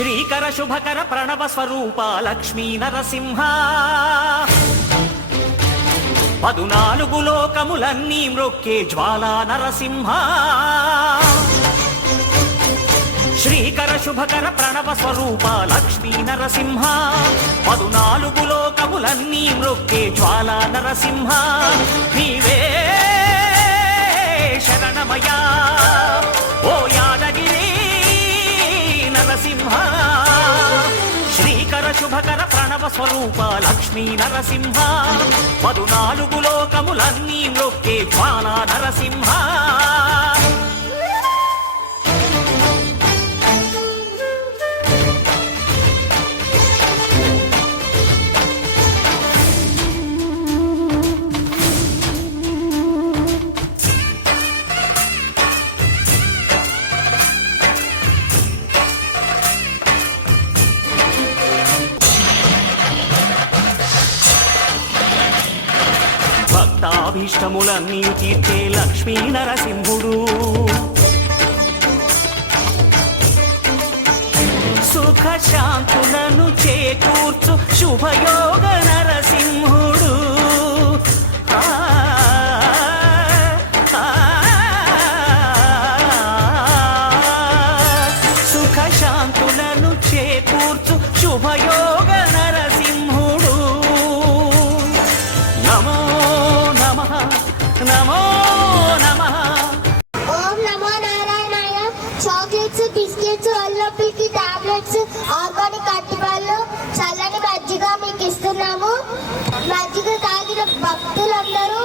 శ్రీకర శుభకర ప్రణవ స్వరూప లక్ష్మీ నరసింహ 14 లోకములన్నీ మ్రొక్కే జ్వాలా నరసింహ శ్రీకర శుభకర ప్రణవ స్వరూప లక్ష్మీ నరసింహ 14 లోకములన్నీ మ్రొక్కే జ్వాలా నరసింహ నీవే శరణమయా ఓ యాదగిరి నరసింహ శ్రీకర శుభకర ప్రణవ స్వరూప లక్ష్మీ నరసింహ 14 లోకములన్నీ మ్రొక్కే జ్వాలా నరసింహ భక్తాభీష్టములన్నీ తీర్చే లక్ష్మీ నరసింహుడు సుఖ శాంతులను చేకూర్చు శుభయోగ నరసింహుడు సుఖ శాంతులను చేకూర్చు శుభయోగ నరసింహుడు నమో నమో నమః ఓం నమో నారాయణాయ చాక్లెట్స్ బిస్కెట్స్ అల్లపికి టాబ్లెట్స్ ఆర్గానిక్ అరటిపళ్ళు చల్లని మజ్జిగ మీకు ఇస్తున్నాము మజ్జిగ తాగిన భక్తులందరూ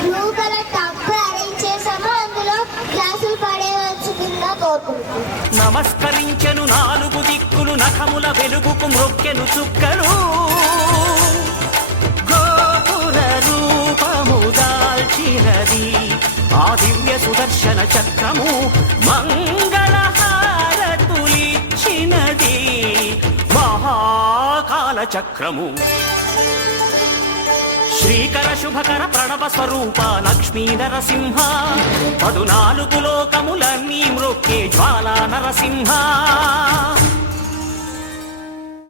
బ్లూ కలర్ టబ్ అరేంజ్ చేసాము అందులో గ్లాసులు పడేయవలసిందిగా కోరుకుంటున్నాం నమస్కరించెను 4 దిక్కులు నఖముల వెలుగుకు మ్రొక్కెను చుక్కలు ఆ దివ్య సుదర్శన చక్రము మంగళహారతులిచ్చినది మహాకాల చక్రము శ్రీకర శుభకర ప్రణవ స్వరూప లక్ష్మీ నరసింహ 14 లోకములన్నీ మ్రొక్కే జ్వాలా నరసింహ